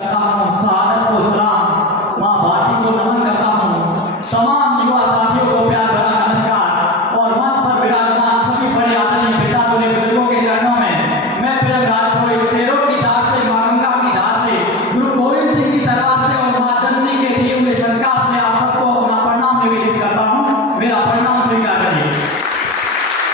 करता हूँ, शहादत को सलाम, माँ भारती को नमन करता हूँ। तमाम युवा साथियों को प्यार भरा नमस्कार और मंच पर विराजमान सभी बड़े आदरणीय पिता तुल्य बुजुर्गों के चरणों में मैं प्रेम राजपुरोहित शेरों की धार से, माँ गंगा की धार से, गुरु गोविंद सिंह की तलवार से और माँ जननी के दिए हुए संस्कार से आप सबको अपना प्रणाम निवेदित करता हूँ। मेरा प्रणाम स्वीकार करिए।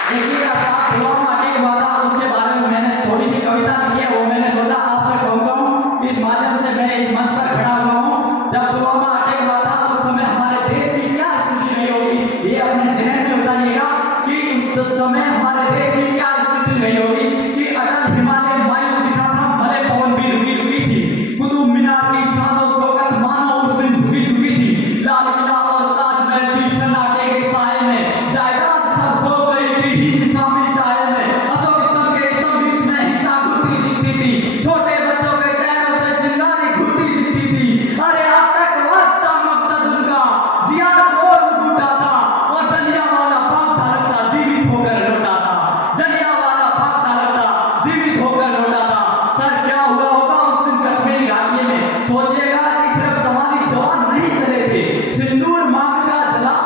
देखिएगा साहब, पुलवामा अटैक हुआ था, उसके बारे में मैंने थोड़ी सी कविता लिखी है, वो मैंने सोचा आप तक पहुंचाऊं। इस माध्यम से मैं इस मंच पर खड़ा हुआ हूं। जब पुलवामा अटैक हुआ था उस समय हमारे देश की क्या स्थिति रही होगी, ये अपने जहन में उतारिएगा कि उस समय हमारे देश की क्या स्थिति रही होगी कि अटल हिमालय मायूस दिखा था, भले पवन भी रुकी रुकी थी, कुतुब मीनार की शानो शौकत मानो उस दिन झुकी झुकी थी, लाल किला और ताजमहल भी सन्नाटे के साए में, जायदाद सब खो गई थी हिंद शामिल चाहे में, अशोक स्तंभ के स्तंभ बीच में हिस्सा घुलती दिखती थी, छोटे बच्चों के चेहरों से चिंगारी घुलती दिखती थी। अरे आतंकवाद था मकसद उनका, जिहाद और लूटा था और जलियांवाला बाग था लगता जीवित होकर लौटा था, जलियांवाला बाग था लगता जीवित होकर लौटा था। सर क्या हुआ होगा उस दिन कश्मीर घाटी में, सोचिएगा कि सिर्फ 44 जवान नहीं चले थे, सिंदूर मांग का जला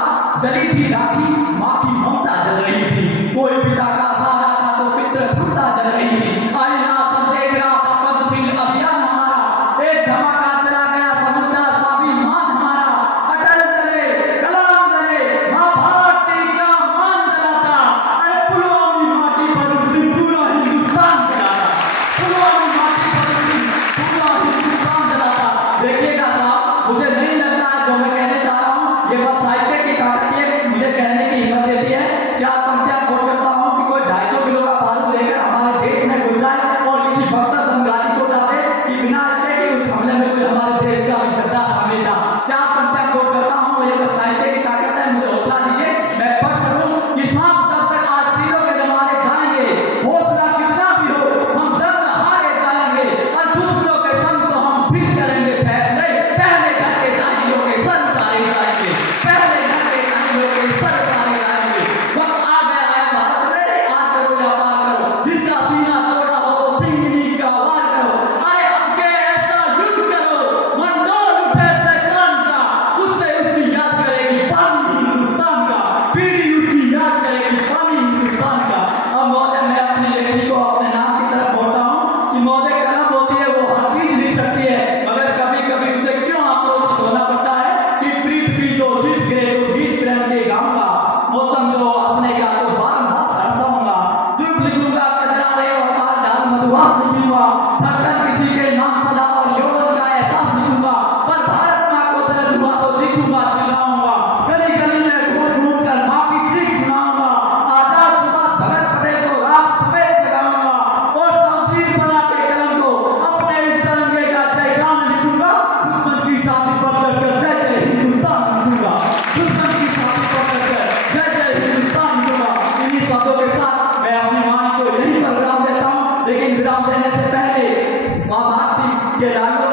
जली थी राखी, माँ की ममता जल रही थी, कोई पिता का सहारा था तो पितृ क्षमता जल रही थी। आईना सब देख रहा था पंचशील अभियान हमारा, एक धमाका चला गया समूचा स्वाभिमान हमारा, अटल जले कलाम जले माँ भारती का मान जलाता, अरे पुलवामा माटी पर उस दिन पूरा हिंदुस्तान जलाता, पुलवामा माटी पर उस दिन पूरा हिंदुस्तान जलाता। देखिएगा साहब, मुझे नहीं लगता है जो मैं कहने चाह रहा हूँ ये बस साहित्य की ताकत है, मुझे कहने की हिम्मत देती है। चार पंक्तियां कोट करता हूँ कि कोई 250 किलो का बारूद लेकर हमारे देश में घुस जाए और किसी बख्तर बंगाली को डाले कि बिना इसके कि उस हमले में कोई हमारे देश का गद्दार शामिल था। चार पंक्तियां कोट करता हूँ, ये बस साहित्य की ताकत है, मुझे हौसला दीजिए मैं पढ़ सकूं कि सांप जब तक आज तीरों के जमाने जाएंगे, हौसला कितना भी हो हम जंग हारे जाएंगे और दुश्मनों के संग तो हम फिर करेंगे फैसले, पहले करके जाहिलों के सर उतारे जाएंगे, पहले करके जाहिलों के सर उतारे जाएंगे। वक्त आ गया है भारत में, आज करो या पार करो, जिसका सीना चौड़ा हो तो सिंगनी का वार करो, अरे अब के ऐसा युद्ध करो मंडोल उठे शैतान का, उससे उसकी याद करेगी पानी हिंदुस्तान का, पीढ़ी उसकी याद करेगी पानी हिंदुस्तान का। अब महोदय मैं अपनी लेखनी को अपने नाम की तरफ बोलता हूँ कि महोदय कलम होती है वो हर चीज लिख सकती है, मगर कभी कभी उसे क्यों आक्रोशित होना पड़ता है कि प्रीत की जो शीत गिरे तो गीत प्रेम के गाऊंगा, मौसम जो हंसने का तो बारंबार हंसाऊंगा, चुप लिखूंगा कजरा रे और मार डाल मधुवास लिखूंगा, धड़कन किसी के नाम सदा और यौवन का एहसास लिखूंगा, पर भारत माँ को दर्द हुआ तो जीतूंगा चिल्लाऊंगा, गली गली में ढूंढ ढूंढ कर माँ की चीख सुनाऊंगा, आजाद सुभाष भगत पटेल को रात सफेद जगाऊंगा और शमशीर बना के कलम को अपने इस तिरंगे का जयगान लिखूंगा, दुश्मन की छाती पर चढ़कर जय जय हिंदुस्तान लिखूंगा, दुश्मन की छाती पर चढ़कर जय जय हिंदुस्तान लिखूंगा। इन्हीं शब्दों के साथ मैं अपनी वाणी को यहीं पर विराम देता हूँ, लेकिन विराम देने से पहले माँ भारती के लाडो